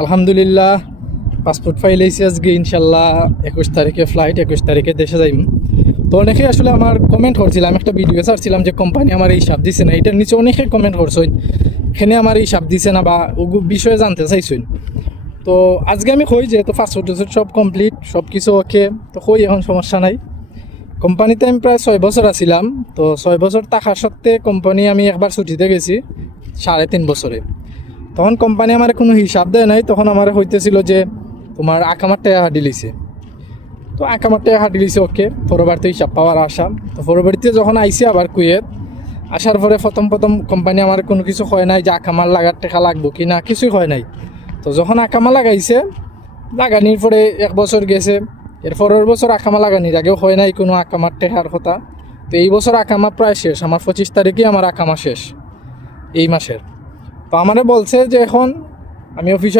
আলহামদুলিল্লাহ passport file এসে আজকে ইনশাল্লাহ 21 তারিখে ফ্লাইট, 21 তারিখে দেশে যাইম। তো অনেকে আসলে আমার কমেন্ট করছিলাম, একটা ভিডিও ছাড়ছিলাম যে কোম্পানি আমার এই হিসাব দিছে না, এটার নিচে অনেকে কমেন্ট করছেন এখানে আমার এই হিসাব দিছে না বা বিষয়ে জানতে চাইছেন। তো আজকে আমি কই যেহেতু পাসপোর্ট সব কমপ্লিট, সব কিছু ওকে, তো কই এখন সমস্যা নাই। কোম্পানিতে আমি প্রায় 6 বছর আছিলাম। তো 6 বছর থাকার সত্ত্বে কোম্পানি আমি একবার ছুটিতে গেছি 3.5 বছরে। তখন কোম্পানি আমার কোনো হিসাব দেয় নাই, তখন আমার হইতেছিল যে তোমার আকামার টাকা হাঁটি লিছে। তো আকামার টাকা হাঁটি লিছে ওকে, পরবর্তী হিসাব পাওয়ার আশা। তো পরবর্তীতে যখন আইসি আবার কুয়েত আসার পরে প্রথম কোম্পানি আমার কোনো কিছু হয় নাই যে আকামার লাগার টাকা লাগবো কি না, কিছুই হয় নাই। তো যখন আকামা লাগাইছে, লাগানির পরে 1 বছর গেছে, এর পরের বছর আকামা লাগানির আগেও হয় নাই কোনো আকামার টেকার কথা। তো এই বছর আকামা প্রায় শেষ, আমার 25 তারিখে আমার আকামা শেষ এই মাসের। তো আমারে বলছে যে এখন আমি অফিসে